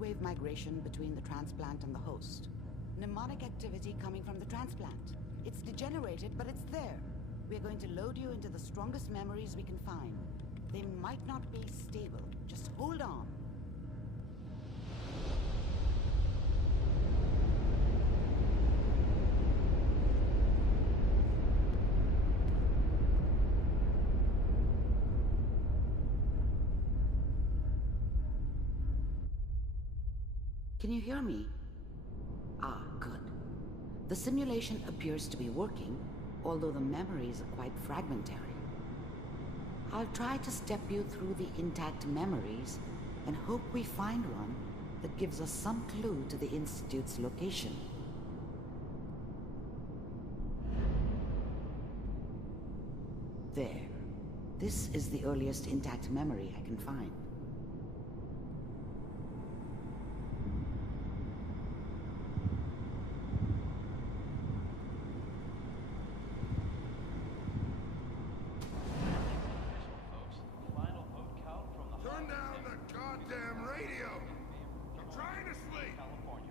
Wave migration between the transplant and the host. Mnemonic activity coming from the transplant. It's degenerated, but it's there. We're going to load you into the strongest memories we can find. They might not be stable. Just hold on. Can you hear me? Ah, good. The simulation appears to be working, although the memories are quite fragmentary. I'll try to step you through the intact memories and hope we find one that gives us some clue to the Institute's location. There. This is the earliest intact memory I can find.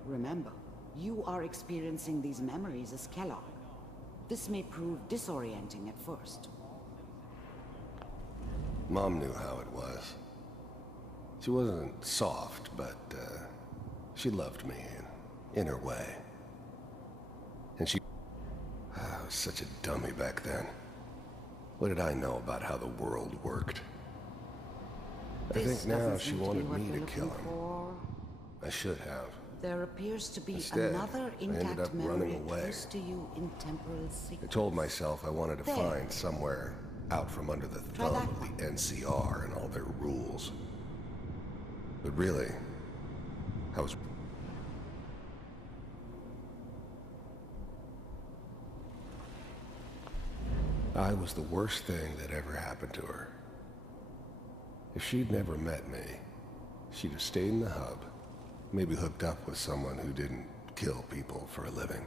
Remember, you are experiencing these memories as Kellogg. This may prove disorienting at first. Mom knew how it was. She wasn't soft, but she loved me in her way. And she... I was such a dummy back then. What did I know about how the world worked? I think now she wanted me to kill him. I should have. There appears to be Instead, another I ended intact up memory running away. close to you in temporal I sequence. told myself I wanted to There. find somewhere out from under the Try thumb that of the NCR and all their rules. But really, I was... I was the worst thing that ever happened to her. If she'd never met me, she'd have stayed in the hub, maybe hooked up with someone who didn't kill people for a living.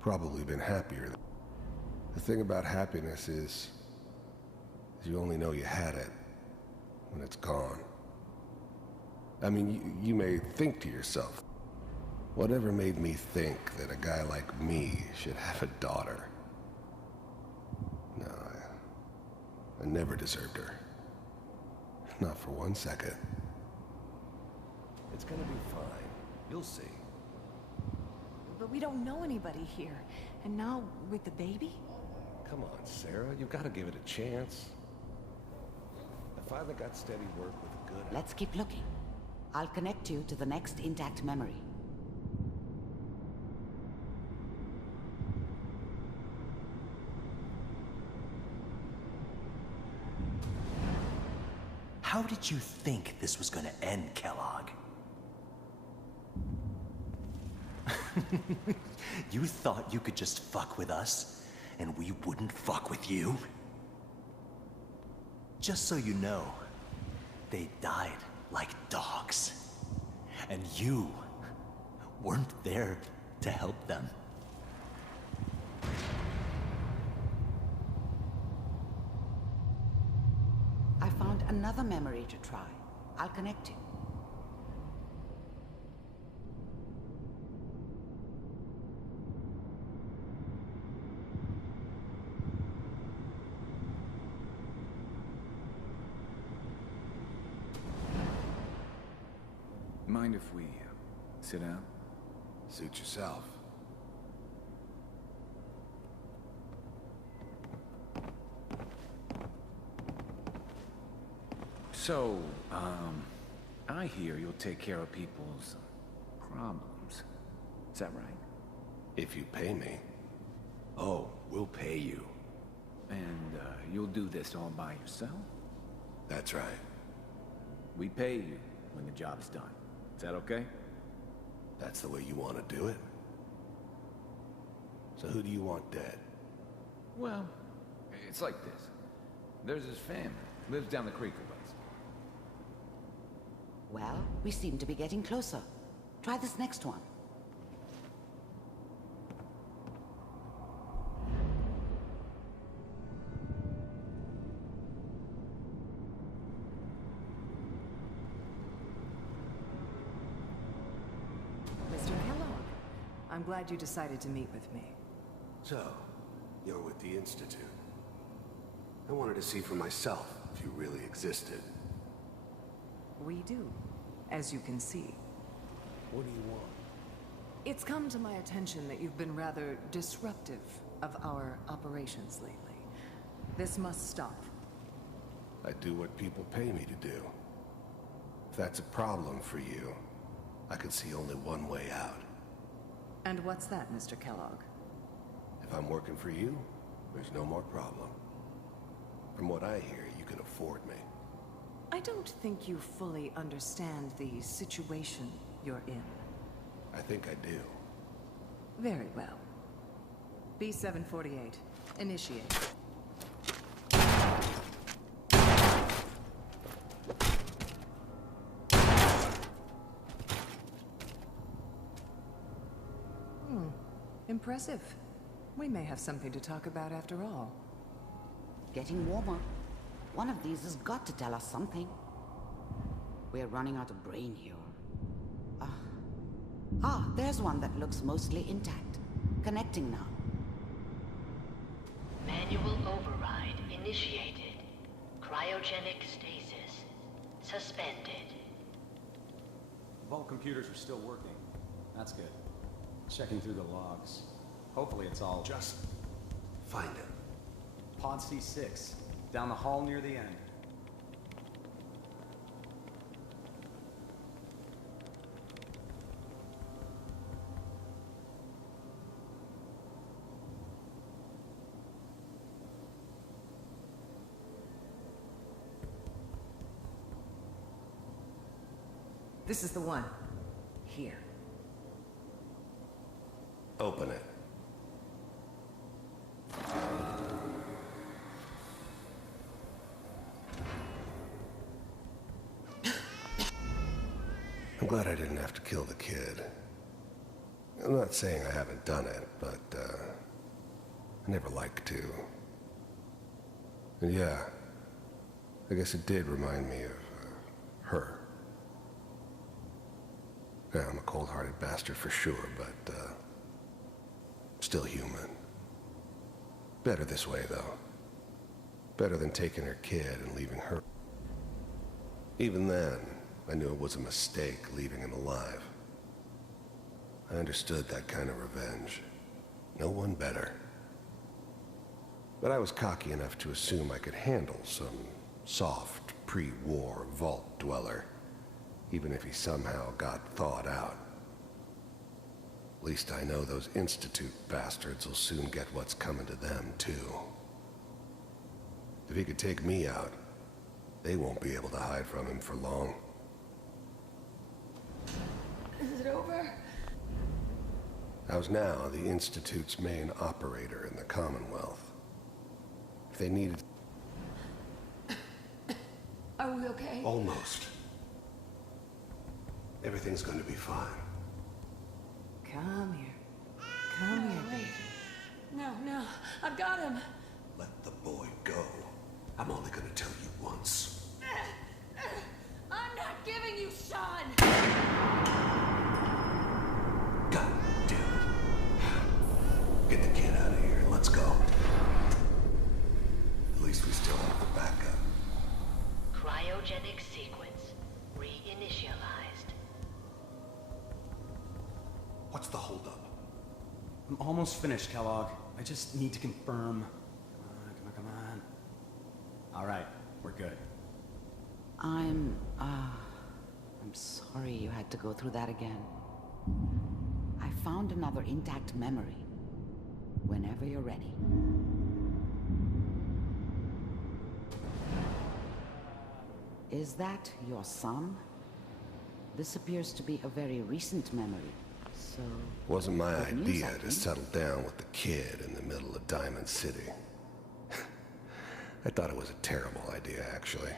Probably been happier. The thing about happiness is you only know you had it when it's gone. I mean, you may think to yourself, whatever made me think that a guy like me should have a daughter? No, I never deserved her. Not for 1 second. It's gonna be fine. You'll see. But we don't know anybody here. And now, with the baby? Come on, Sarah. You've got to give it a chance. I finally got steady work with a good... Let's keep looking. I'll connect you to the next intact memory. How did you think this was gonna end, Kellogg? You thought you could just fuck with us, and we wouldn't fuck with you? Just so you know, they died like dogs. And you weren't there to help them. I found another memory to try. I'll connect you. Mind if we sit down? Suit yourself. So, I hear you'll take care of people's problems. Is that right? If you pay me. Oh, we'll pay you. And, you'll do this all by yourself? That's right. We pay you when the job's done. Is that okay? That's the way you want to do it? So who do you want dead? Well, it's like this. There's this family, lives down the creek a ways. Well, we seem to be getting closer. Try this next one. I'm glad you decided to meet with me. So, you're with the Institute. I wanted to see for myself if you really existed. We do, as you can see. What do you want? It's come to my attention that you've been rather disruptive of our operations lately. This must stop. I do what people pay me to do. If that's a problem for you, I could see only one way out. And what's that, Mr. Kellogg? If I'm working for you, there's no more problem. From what I hear, you can afford me. I don't think you fully understand the situation you're in. I think I do. Very well. B-748, initiate. Impressive. We may have something to talk about after all. Getting warmer. One of these has got to tell us something. We're running out of brain here. There's one that looks mostly intact. Connecting now. Manual override initiated. Cryogenic stasis suspended. Vault computers are still working. That's good. Checking through the logs. Hopefully it's all... Just find it. Pod C6. Down the hall near the end. This is the one. Here. Open it. I'm glad I didn't have to kill the kid. I'm not saying I haven't done it, but, I never liked to. And yeah, I guess it did remind me of, her. Yeah, I'm a cold-hearted bastard for sure, but, still human. Better this way, though. Better than taking her kid and leaving her. Even then, I knew it was a mistake leaving him alive. I understood that kind of revenge. No one better. But I was cocky enough to assume I could handle some soft, pre-war vault dweller, even if he somehow got thawed out. At least I know those Institute bastards will soon get what's coming to them, too. If he could take me out, they won't be able to hide from him for long. Is it over? I was now the Institute's main operator in the Commonwealth. If they needed... Are we okay? Almost. Everything's going to be fine. Come here. Come here, baby. No, I've got him. Let the boy go. I'm only going to tell you once. I'm not giving you Sean. God damn it. Get the kid out of here. Let's go. At least we still have the backup. Cryogenic sequence reinitialized. What's the holdup? I'm almost finished, Kellogg. I just need to confirm. Come on. All right, we're good. I'm sorry you had to go through that again. I found another intact memory. Whenever you're ready. Is that your son? This appears to be a very recent memory, so... Wasn't my good news, idea I to think. settle down with the kid in the middle of Diamond City. I thought it was a terrible idea, actually.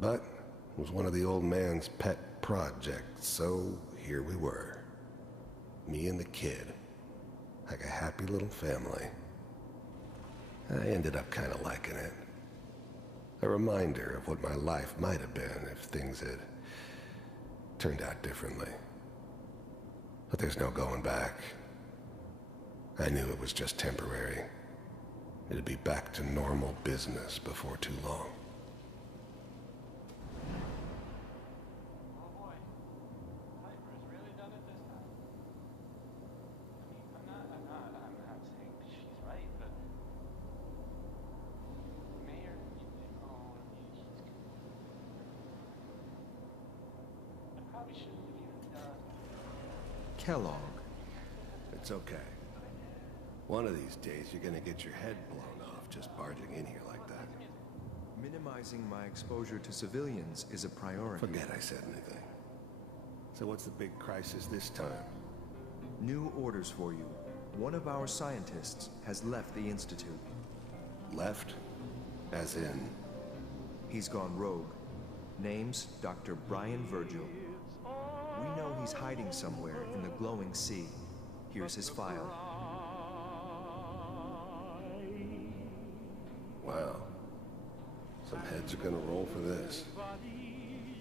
But it was one of the old man's pet projects, so here we were. Me and the kid. Like a happy little family. I ended up kind of liking it. A reminder of what my life might have been if things had turned out differently. But there's no going back. I knew it was just temporary. It'd be back to normal business before too long. Kellogg. It's okay. One of these days you're gonna get your head blown off just barging in here like that. Minimizing my exposure to civilians is a priority. Forget I said anything. So what's the big crisis this time? New orders for you. One of our scientists has left the Institute. Left? As in? He's gone rogue. Name's Dr. Brian Virgil. We know he's hiding somewhere in the glowing sea. Here's his file. Wow. Some heads are gonna roll for this.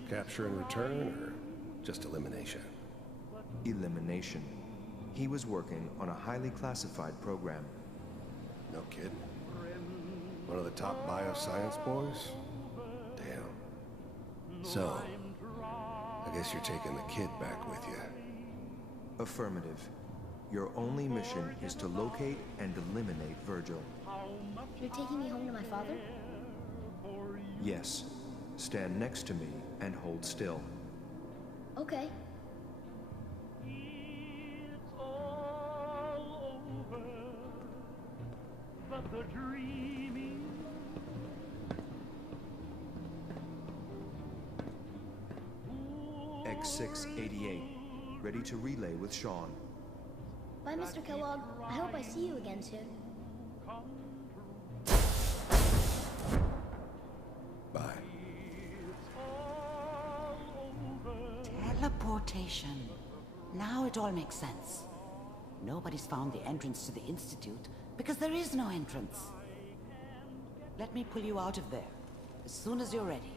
Capture and return, or just elimination? Elimination. He was working on a highly classified program. No kidding. One of the top bioscience boys? Damn. So, I guess you're taking the kid back with you. Affirmative. Your only mission is to locate and eliminate Virgil. You're taking me home to my father? Yes. Stand next to me and hold still. Okay. X688. Ready to relay with Sean. Bye, Mr. Kellogg. I hope I see you again soon. Bye. Teleportation. Now it all makes sense. Nobody's found the entrance to the Institute because there is no entrance. Let me pull you out of there as soon as you're ready.